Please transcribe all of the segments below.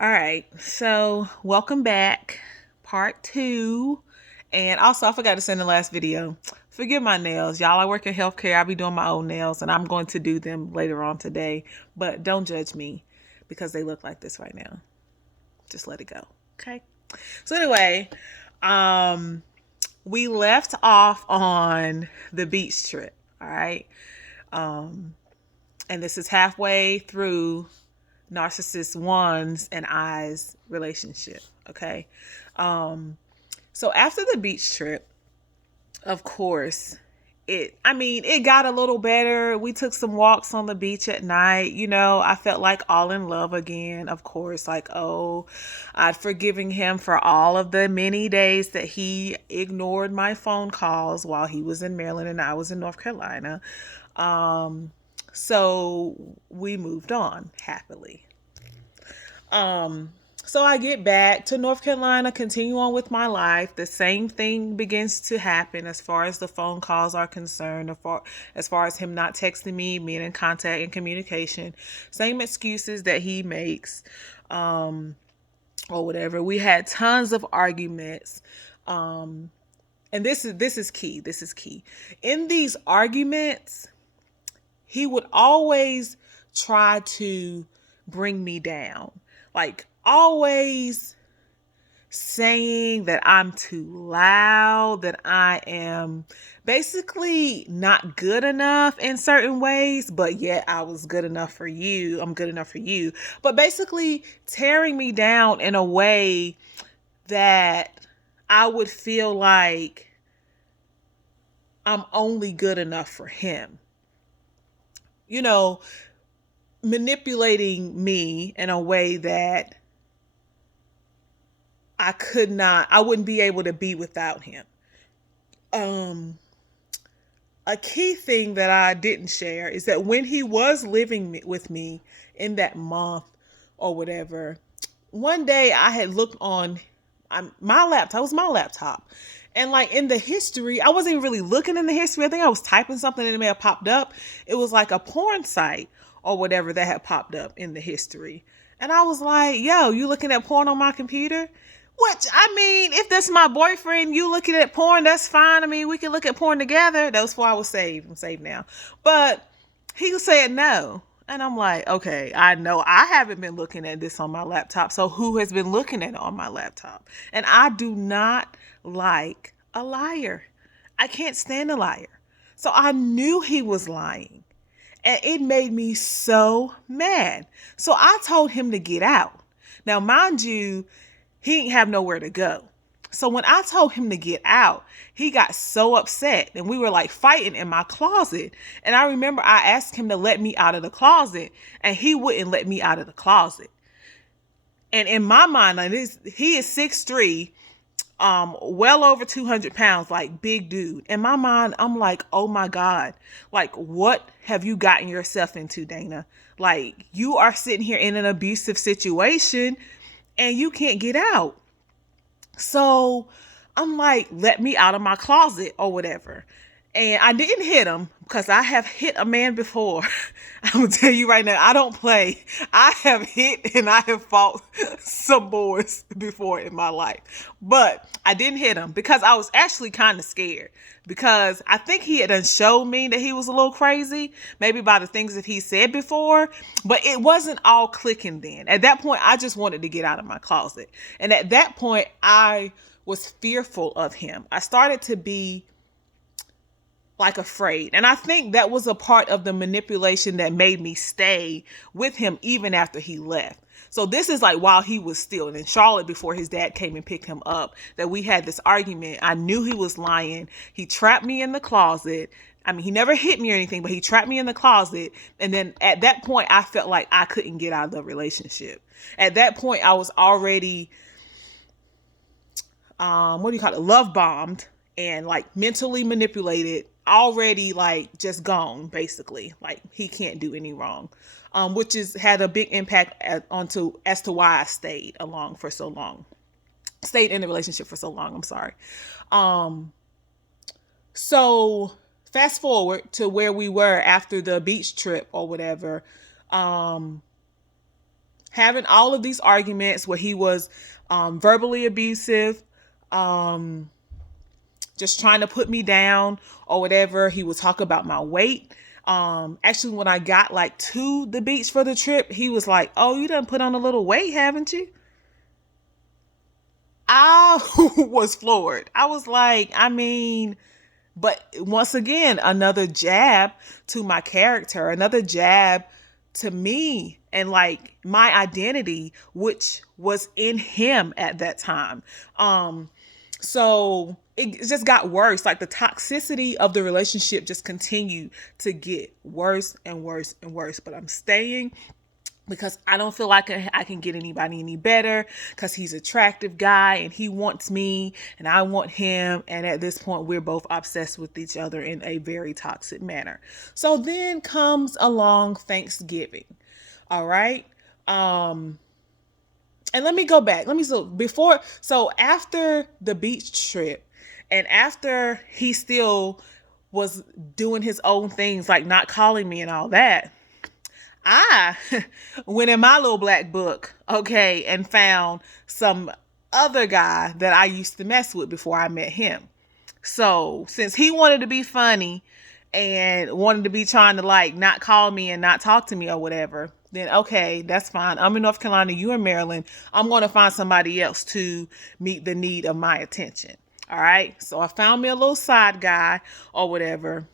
All right, so welcome back, part two. And also, I forgot to send the last video. Forgive my nails, y'all. I work in healthcare. I'll be doing my own nails, and I'm going to do them later on today. But don't judge me because they look like this right now. Just let it go, okay? So anyway, um, we left off on the beach trip. All right, um, and this is halfway through narcissist one's and I's relationship. Okay. Um, so after the beach trip, of course, it got a little better. We took some walks on the beach at night. I felt like all in love again. Of course, like, oh, I'd forgiven him for all of the many days that he ignored my phone calls while he was in Maryland and I was in North Carolina. So we moved on happily. Um, so I get back to North Carolina, continue on with my life. The same thing begins to happen as far as the phone calls are concerned, as far as him not texting me, being in contact and communication. Same excuses that he makes, or whatever. We had tons of arguments. And this is key. This is key. In these arguments, he would always try to bring me down. Like, always saying that I'm too loud, that I am basically not good enough in certain ways, but yet I was good enough for you. I'm good enough for you. But basically tearing me down in a way that I would feel like I'm only good enough for him. You know, manipulating me in a way that I wouldn't be able to be without him. A key thing that I didn't share is that when he was living with me in that month or whatever, one day I had looked on my laptop. It was my laptop. And like in the history, I wasn't even really looking in the history. I think I was typing something and it may have popped up. It was like a porn site or whatever that had popped up in the history. And I was like, yo, you looking at porn on my computer? Which, I mean, if that's my boyfriend, you looking at porn, that's fine. I mean, we can look at porn together. That was before I was saved. I'm saved now. But he said no. And I'm like, okay, I know I haven't been looking at this on my laptop. So who has been looking at it on my laptop? And I do not like a liar. I can't stand a liar. So I knew he was lying. And it made me so mad. So I told him to get out. Now, mind you, he didn't have nowhere to go. So when I told him to get out, he got so upset and we were like fighting in my closet. And I remember I asked him to let me out of the closet and he wouldn't let me out of the closet. And in my mind, like he is 6'3", well over 200 pounds, like big dude. In my mind, I'm like, oh my God, like what have you gotten yourself into, Dana? Like you are sitting here in an abusive situation and you can't get out. So I'm like, let me out of my closet or whatever. And I didn't hit him because I have hit a man before. I'm going to tell you right now, I don't play. I have hit and I have fought some boys before in my life. But I didn't hit him because I was actually kind of scared. Because I think he had done showed me that he was a little crazy, maybe by the things that he said before. But it wasn't all clicking then. At that point, I just wanted to get out of my closet. And at that point, I was fearful of him. I started to be like afraid. And I think that was a part of the manipulation that made me stay with him even after he left. So this is like while he was still in Charlotte before his dad came and picked him up, that we had this argument. I knew he was lying. He trapped me in the closet. I mean, he never hit me or anything, but he trapped me in the closet. And then at that point, I felt like I couldn't get out of the relationship. At that point, I was already, what do you call it? Love bombed and like mentally manipulated, already like just gone, basically. Like he can't do any wrong, which is had a big impact as to why I stayed along for so long, stayed in the relationship for so long. I'm sorry. So fast forward to where we were after the beach trip or whatever. having all of these arguments where he was verbally abusive, um, just trying to put me down or whatever. He would talk about my weight. Actually, when I got like to the beach for the trip, he was like, "Oh, you done put on a little weight, haven't you?" I was floored. I was like, I mean, but once again, another jab to my character, another jab to me and like my identity, which was in him at that time. So it just got worse. Like the toxicity of the relationship just continued to get worse and worse and worse. But I'm staying because I don't feel like I can get anybody any better, because he's an attractive guy and he wants me and I want him. And at this point, we're both obsessed with each other in a very toxic manner. So then comes along Thanksgiving. All right. And let me go back. So after the beach trip and after he still was doing his own things, like not calling me and all that, I went in my little black book, okay, and found some other guy that I used to mess with before I met him. So since he wanted to be funny and wanted to be trying to like not call me and not talk to me or whatever, then okay, that's fine. I'm in North Carolina, you in Maryland. I'm going to find somebody else to meet the need of my attention. All right. So I found me a little side guy or whatever.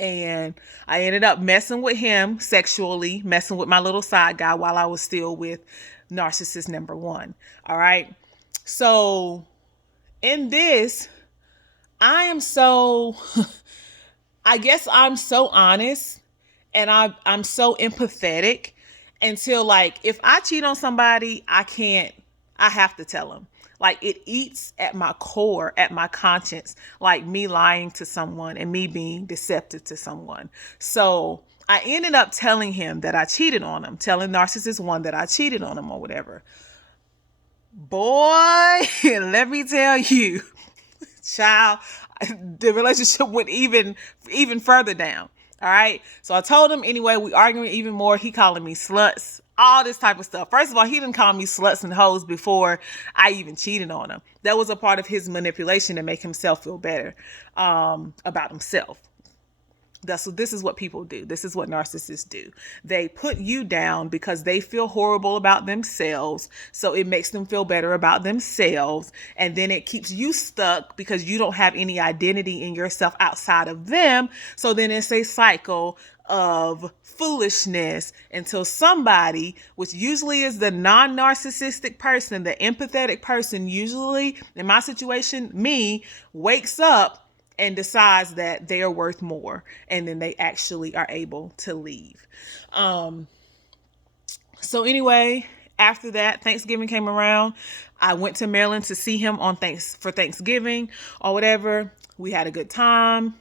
And I ended up messing with him sexually, messing with my little side guy while I was still with narcissist number one. All right. So in this, I am so, I guess I'm so honest and I'm so empathetic until like, if I cheat on somebody, I have to tell them. Like it eats at my core, at my conscience, like me lying to someone and me being deceptive to someone. So I ended up telling him that I cheated on him, telling Narcissist One that I cheated on him or whatever. Boy, let me tell you, child, the relationship went even further down. All right. So I told him anyway, we arguing even more. He calling me sluts, all this type of stuff. First of all, he didn't call me sluts and hoes before I even cheated on him. That was a part of his manipulation to make himself feel better about himself. This is what people do. This is what narcissists do. They put you down because they feel horrible about themselves. So it makes them feel better about themselves. And then it keeps you stuck because you don't have any identity in yourself outside of them. So then it's a cycle of foolishness until somebody, which usually is the non-narcissistic person, the empathetic person, usually in my situation, me, wakes up and decides that they are worth more, and then they actually are able to leave. So anyway, after that, Thanksgiving came around. I went to Maryland to see him for Thanksgiving or whatever. We had a good time.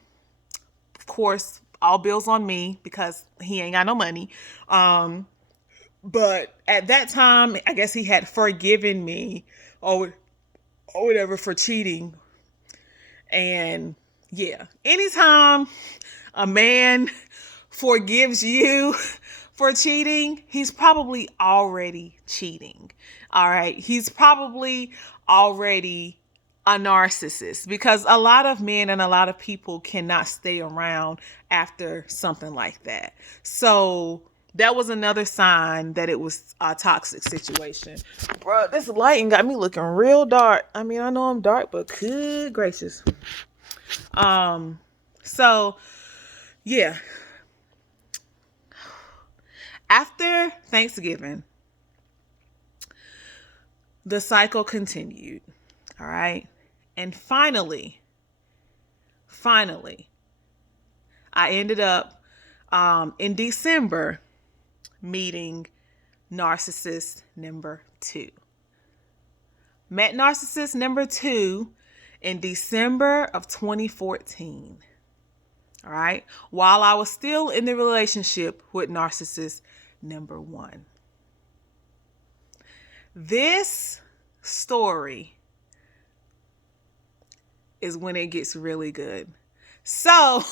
Of course, all bills on me because he ain't got no money. But at that time, I guess he had forgiven me or whatever for cheating. And yeah, anytime a man forgives you for cheating, he's probably already cheating. All right. He's probably already a narcissist, because a lot of men and a lot of people cannot stay around after something like that. So that was another sign that it was a toxic situation. Bro, this lighting got me looking real dark. I mean, I know I'm dark, but good gracious. So yeah. After Thanksgiving, the cycle continued. All right. And finally, I ended up in December meeting narcissist number 2. Met narcissist number 2 in December of 2014. All right. While I was still in the relationship with narcissist number 1. This story is when it gets really good. So,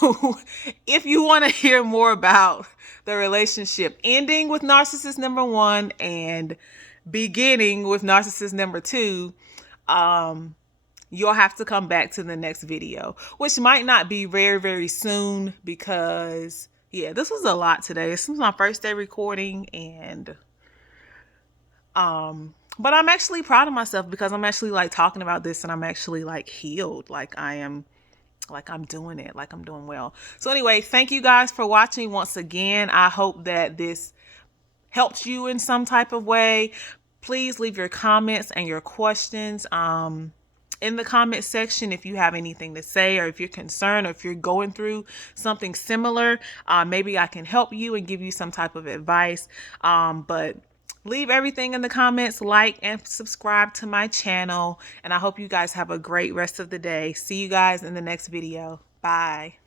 if you want to hear more about the relationship ending with narcissist number one and beginning with narcissist number two, you'll have to come back to the next video, which might not be very, very soon because, yeah, this was a lot today. This is my first day recording, and but I'm actually proud of myself because I'm actually like talking about this and I'm actually like healed. Like I'm doing it, like I'm doing well. So anyway, thank you guys for watching once again. I hope that this helped you in some type of way. Please leave your comments and your questions in the comment section if you have anything to say, or if you're concerned, or if you're going through something similar. Maybe I can help you and give you some type of advice. But leave everything in the comments, like and subscribe to my channel, and I hope you guys have a great rest of the day. See you guys in the next video. Bye.